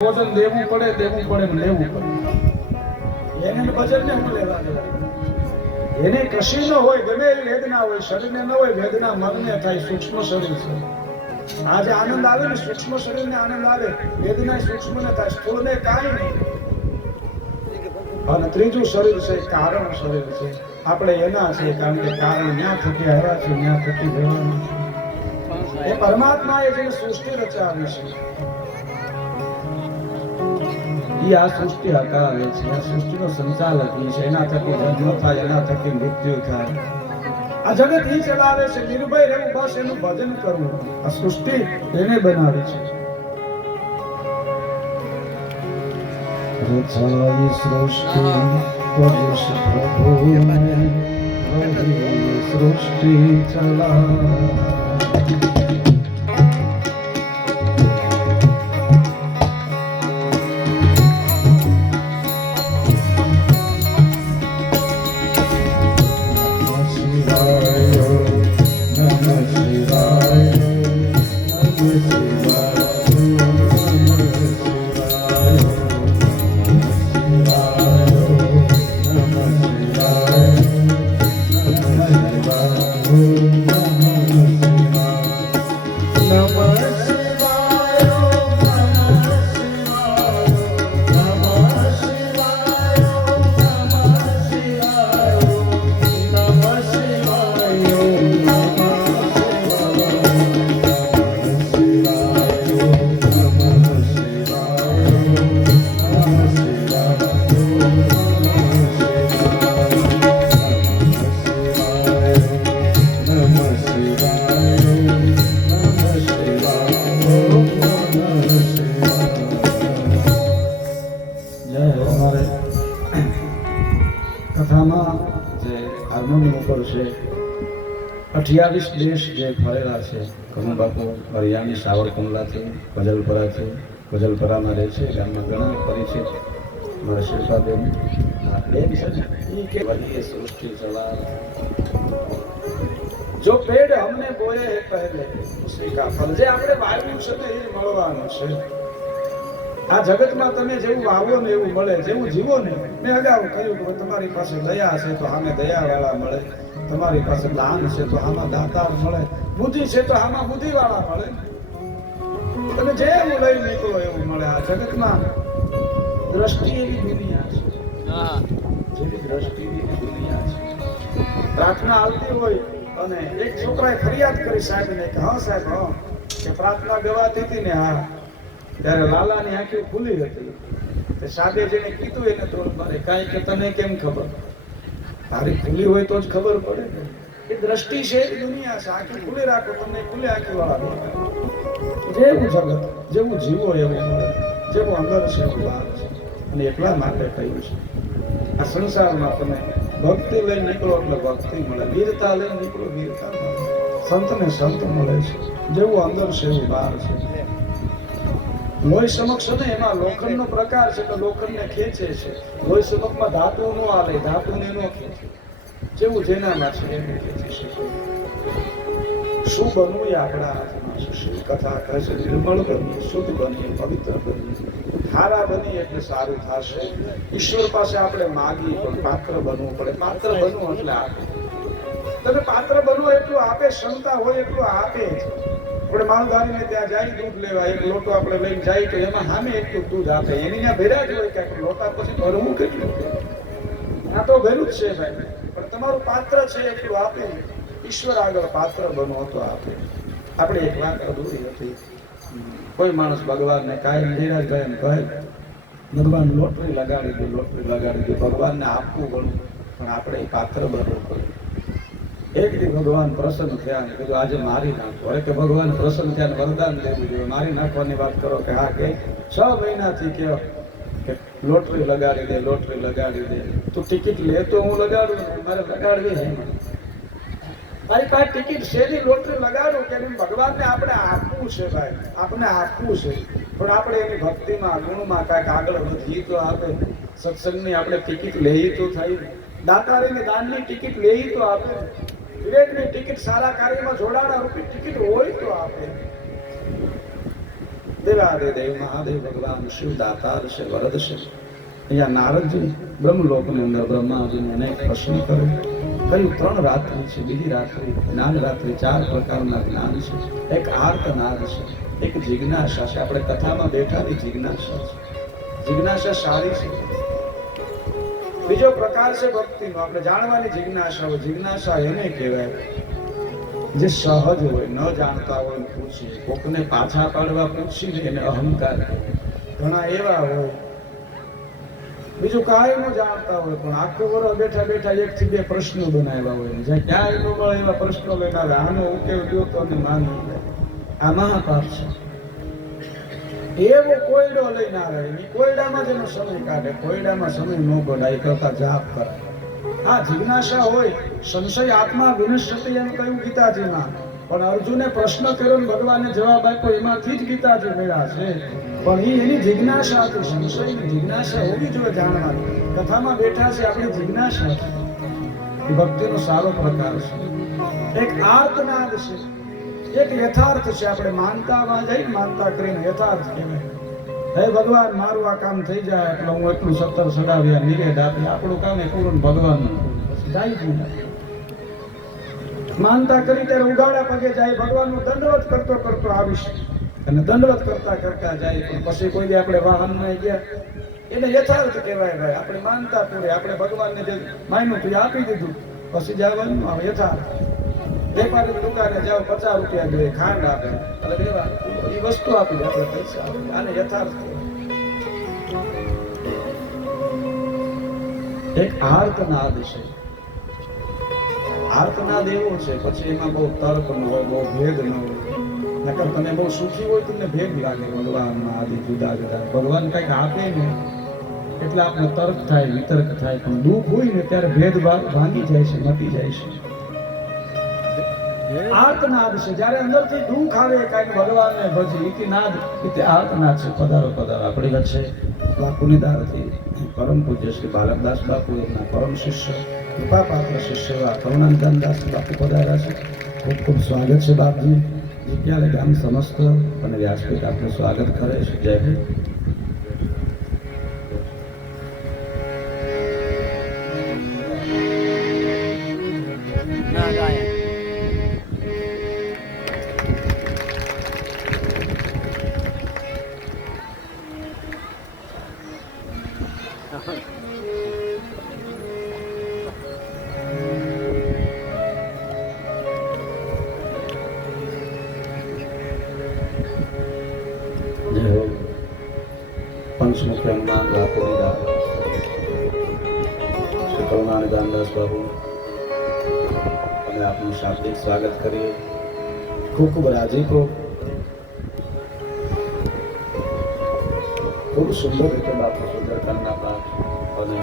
ભોજન દેવું પડે ને લેવું પડે એને ભજન ને હું લેવા દેવા એને કશી ન હોય ગમે એવી વેદના હોય શરીરને ન હોય વેદના મનને થાય સૂક્ષ્મ શરીર છે આજે આનંદ આવે ને સૂક્ષ્મ શરીરને આનંદ આવે વેદના સૂક્ષ્મ ને થાય સ્થૂળને કાંઈ નહીં અને ત્રીજું શરીર છે કારણ શરીર છે આપણે એના છે કારણ કે કારણ ન્યા થકી આવ્યા છે ન્યા થકી જવાનું એ પરમાત્માએ જેને સૃષ્ટિ રચાવી છે આ સૃષ્ટિ હકાવે છે આ સૃષ્ટિનો સંચાલક છે એના થકી જન્મ થાય એના થકી મૃત્યુ થાય આ જગત ઈ ચલાવે છે નિર્ભય રહેવું બસ એનું ભજન કરવું આ સૃષ્ટિ એને બનાવી છે રચાઈ સૃષ્ટિ પરુષ પ્રભુ સૃષ્ટિ ચલા કથામાં જે હાર્મોનિયમ ઉપર છે 28 દેશ જે ફરેલા છે કનુ બાપુ હરિયાણી સાવરકુંડલાથી ગજલપરામાં રહે છે ગામમાં ઘણા પરિચિત મારા શિલ્પાબેન બેન છે ને એ કે બધી સૃષ્ટિ ચલા જો પેડ હમને બોલે હે પહેલે ઉસી કા ફલ જે આપણે વાવ્યું છે ને એ મળવાનું છે આ જગતમાં તમે જેવું વાવો ને એવું મળે જેવું જીવો ને મેં અગાઉ કહ્યું કે તમારી પાસે દયા છે તો આમે દયાવાળા મળે તમારી પાસે દાન છે તો આમાં દાતાર મળે બુદ્ધિ છે તો આમાં બુદ્ધિવાળા મળે તમે જેવું લઈ નીકળો એવું મળે આ જગતમાં દ્રષ્ટિ એવી દુનિયા છે જેવી દ્રષ્ટિ એવી દુનિયા છે પ્રાર્થના આવતી હોય અને એક છોકરાએ ફરિયાદ કરી સાહેબને કે હા સાહેબ હા કે પ્રાર્થના ગવાતી હતી ને હા ત્યારે લાલાની આંખો ખુલી હતી તે સાહેબે જેને કીધું એને તો મારે કાંઈ કે તને કેમ ખબર તારી ખુલી હોય તો જ ખબર પડે ને એ દ્રષ્ટિ છે એ દુનિયા છે આંખી ખુલી રાખો તમને ખુલ્લી આંખી વાળા જેવું જગત જેવું જીવો એવું મળે જેવું અંદર છે એવું બહાર છે અને એટલા માટે કહ્યું છે આ સંસારમાં તમે ભક્તિ લઈને નીકળો એટલે ભક્તિ મળે વીરતા લઈને નીકળો વીરતા મળે સંતને સંત મળે છે જેવું અંદર છે એવું બહાર છે લોહી સમક્ષ ને એમાં લોખંડનો પ્રકાર છે તો લોખંડને ખેંચે છે લોહી સમક્ષમાં ધાતુ નો આલે ધાતુને નો ખેંચે જેવું જેનામાં છે એને ખેંચી શકે શું બનવું એ આપણા હાથમાં છે શ્રી કથા કહે છે નિર્મળ બનીએ શુદ્ધ બનીએ પવિત્ર બનીએ સારા બનીએ એટલે સારું થશે ઈશ્વર પાસે આપણે માગીએ પણ પાત્ર બનવું પડે પાત્ર બનવું એટલે આપે તમે પાત્ર બનવો એટલું આપે ક્ષમતા હોય એટલું આપે જ આપણે માલધારીને ત્યાં જાય દૂધ લેવા એક લોટો આપણે લઈને જાય તો એમાં સામે એટલું દૂધ આપે એની ત્યાં ભેરા જ હોય કે લોટા પછી ભરવું કેટલું આ તો ભેરું જ છે ભાઈ પણ તમારું પાત્ર છે એટલું આપે ઈશ્વર આગળ પાત્ર બનો તો આપે આપણે એક વાત અધૂરી હતી કોઈ માણસ ભગવાનને કાયમ ધીરાજભાઈ એમ કહે ભગવાન લોટરી લગાડી દે ભગવાનને આપવું ઘણું પણ આપણે પાત્ર બનવું પડે એક દી ભગવાન પ્રસન્ન થયા ને કીધું આજે મારી નાખો હવે કે ભગવાન પ્રસન્ન થયા વરદાન દેવું જોઈએ મારી નાખવાની વાત કરો કે હા કે 6 મહિનાથી કે લોટરી લગાડી દે તું ટિકિટ લે તો હું લગાડું મારે લગાડવી છે મારી પાસે ટિકિટ શેની લોટરી લગાડું કે ભગવાનને આપણે આપવું છે ભાઈ આપણે આપવું છે પણ આપણે એની ભક્તિમાં ગુણમાં કાંઈક આગળ વધીએ તો આપે સત્સંગની આપણે ટિકિટ લઈએ તો થાય દાતારીની દાનની ટિકિટ લઈએ તો આપે વિવેકની ટિકિટ સારા કાર્યમાં જોડાણા રૂપી ટિકિટ હોય તો આપે દેવાદિદેવ મહાદેવ ભગવાન શિવ દાતાર છે, વરદ છે. અહીંયા નારદજી બ્રહ્મલોકની અંદર બ્રહ્માજીને અનેક પ્રશ્ન કર્યો. કયું 3 રાત્રિ છે, બીજી રાત્રિ જ્ઞાન રાત્રિ, 4 પ્રકારના જ્ઞાન છે. એક આર્તનાદ છે, એક જિજ્ઞાસા છે. આપણે કથામાં બેઠાની જિજ્ઞાસા છે. જિજ્ઞાસા સારી છે. બીજો પ્રકાર છે ભક્તિનો, આપણે જાણવાની જિજ્ઞાસા હોય. જિજ્ઞાસા એને કહેવાય જે સહજ હોય, ન જાણતા હોય પૂછીએ, કોકને પાછા પાડવા પૂછીને એને અહંકાર. ઘણા એવા હોય બીજું કાંઈ ન જાણતા હોય પણ આખું વર્ષ બેઠા બેઠા 1 થી 2 પ્રશ્નો બનાવ્યા હોય, જ્યાં ક્યાંય ન મળે એવા પ્રશ્નો બનાવે. આનો ઉકેલ દો તો અમે માની લે. આ મહાપાપ છે. એવો કોયડો લઈને આવે, એ કોયડામાં જેનો સમય કાઢે, કોયડામાં સમય ન ગોડાય કરતા જાપ કરે. આ જિજ્ઞાસા હોય. સંશય આત્મા વિનશ્યતિ એમ કહ્યું ગીતાજીમાં, પણ અર્જુને પ્રશ્ન કર્યો, ભગવાને જવાબ આપ્યો, એમાંથી જ ગીતાજી મળ્યા છે. પણ એની જિજ્ઞાસા હતી, સંશયની જિજ્ઞાસા હોવી જોઈએ જાણવાની. કથામાં બેઠા છે, આપણી જિજ્ઞાસા છે. એ ભક્તિનો સારો પ્રકાર છે. એક આર્તનાદ છે, એક યથાર્થ છે. આપણે માનતામાં જઈને માનતા કરીને યથાર્થ કહેવાય. હે ભગવાન, મારું આ કામ થઈ જાય એટલે હું એટલું 17 સડાવ્યા નિવેદ આપી, આપણું કામ એ પૂરું ભગવાનનું જાય જ નહીં. માનતા કરી ત્યારે ઉગાડા પગે જાય, ભગવાનનું દંડવત કરતો કરતો આવીશ અને દંડવત કરતા કરતા જાય. પણ પછી કોઈ આપણે વાહનમાં ગયા, એને યથાર્થ કહેવાય. ભાઈ આપણે માનતા પૂરી, આપણે ભગવાનને જે માન્યું તું આપી દીધું, પછી જવાનું આવે યથાર્થ. વેપારી દુકાને જાઓ, 50 રૂપિયા દે, ખાંડ આપે, એટલે દેવા એ વસ્તુ આપી, આપણે પૈસા આપે. આને યથાર્થ. એક આર્તનાદ છે. આર્તનાદ એવો છે, પછી એમાં બહુ તર્ક ન હોય, બહુ ભેદ ન હોય. નકર તમે બહુ સુખી હોય તમને ભેદ લાગે ભગવાનમાં. આદિ જુદા જુદા ભગવાન કંઈક આપે ને એટલે આપણે તર્ક થાય, વિતર્ક થાય. પણ દુઃખ હોય ને ત્યારે ભેદ ભાંગી જાય છે, મટી જાય છે. આર્તનાદ છે. જ્યારે અંદરથી દુઃખ આવે કાંઈક ભગવાનને ભજી, ઇતિનાદ ઇતિ આર્તનાદ છે. પધારો પધારો આપણી વચ્ચે બાપુની દારથી પરમ પૂજ્ય શ્રી બાલકદાસ બાપુ, એમના પરમ શિષ્ય કૃપાપાત્ર શિષ્ય એવા કરુણાનિધાન દાસ બાપુ પધાર્યા છે. ખૂબ ખૂબ સ્વાગત છે બાપજી. જીત્યાલે ગામ સમસ્ત અને વ્યાસપીઠ આપનું સ્વાગત કરે છે. જય હિન્દ. પંચમુખ હનુમાન બાપુની દાસ, શ્રી કરુણાનિધાન દાસ બાપુ અને આપનું શાબ્દિક સ્વાગત કરીએ. ખૂબ ખૂબ રાજીપો, ખૂબ સુંદર રીતે બાપુ સુંદરકાંડના પાઠ અને